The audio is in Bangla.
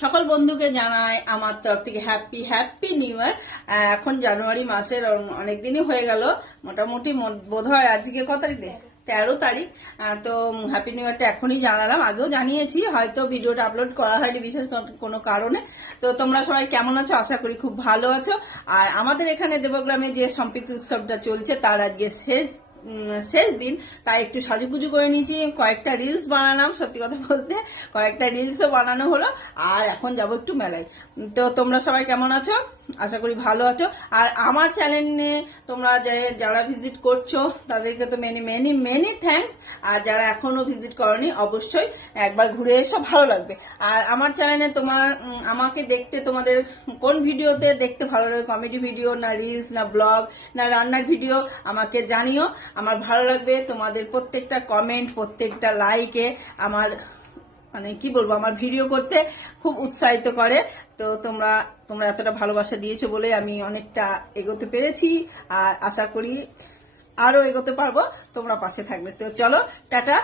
সকল বন্ধুকে জানাই আমার তরফ থেকে হ্যাপি হ্যাপি নিউ ইয়ার। এখন জানুয়ারি মাসের অনেকদিনই হয়ে গেল, মোটামুটি বোধহয় আজকে কত তারিখ রে? 13 তারিখ। তো হ্যাপি নিউ ইয়ারটা এখনই জানালাম, আগেও জানিয়েছি, হয়তো ভিডিওটা আপলোড করা হয়নি বিশেষ কোনো কারণে। তো তোমরা সবাই কেমন আছো? আশা করি খুব ভালো আছো। আর আমাদের এখানে দেবগ্রামে যে সম্প্রীতি উৎসবটা চলছে তার আজকে শেষ দিন, তাই একটু সাজুগুজু করে নিয়েছি, কয়েকটা রিলস বানালাম। সত্যি কথা বলতে কয়েকটা রিলসও বানানো হলো, আর এখন যাব একটু মেলায়। তো তোমরা সবাই কেমন আছো? আশা করি ভালো আছো। আর আমার চ্যানেলে তোমরা যারা ভিজিট করছো তাদেরকে তো মেনি মেনি মেনি থ্যাঙ্কস। আর যারা এখনো ভিজিট করনি অবশ্যই একবার ঘুরে এসো, ভালো লাগবে। আর আমার চ্যানেলে আমাকে দেখতে তোমাদের কোন ভিডিওতে দেখতে ভালো লাগে, কমেডি ভিডিও না রিলস না ব্লগ না রান্নার ভিডিও, আমাকে জানিও। আমার ভালো লাগবে তোমাদের প্রত্যেকটা কমেন্ট, প্রত্যেকটা লাইকে আমার মানে কি বলবো, আমার ভিডিও করতে খুব উৎসাহিত করে। তো তোমরা এতটা ভালোবাসা দিয়েছো বলে আমি অনেকটা এগোতে পেরেছি, আর আশা করি আরো এগোতে পারবো, তোমরা পাশে থাকবে। তো চলো, টাটা।